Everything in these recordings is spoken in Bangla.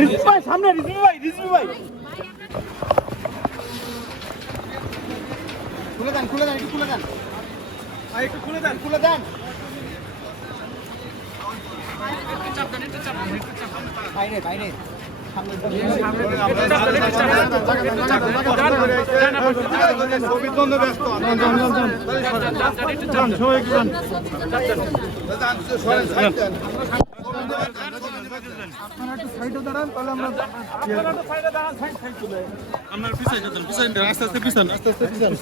রিজভি ভাই সামনে রিজভি ভাই রিজভি ভাই। খুলে দেন খুলে দেন একটু খুলে দেন। ভাই একটু খুলে দেন খুলে দেন। বাইরে বাইরে আপনার পিছাই যান পিছাই দেন আস্তে আস্তে পিছান। আস্তে আস্তে পিছান।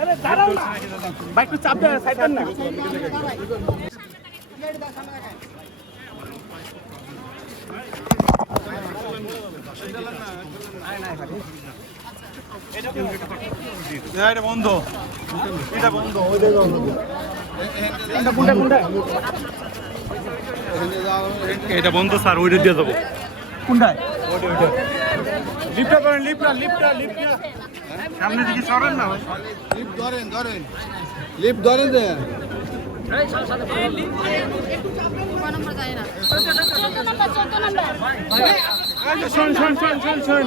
আরে দাঁড়াও না। ভাই একটু চাপ দেন সাইড দেন না। এটা বন্ধ। এটা বন্ধ। কোনটা কোনটা? এটা বন্ধ স্যার ওইটা দিয়ে দেবো। কোনটায় লিফটটা করেন লিফটটা লিফটটা লিফটটা। সামনে দিকে সরেন না লিফট ধরেন ধরেন। লিফট ধরেন শোন শোন শোন শোন শোন।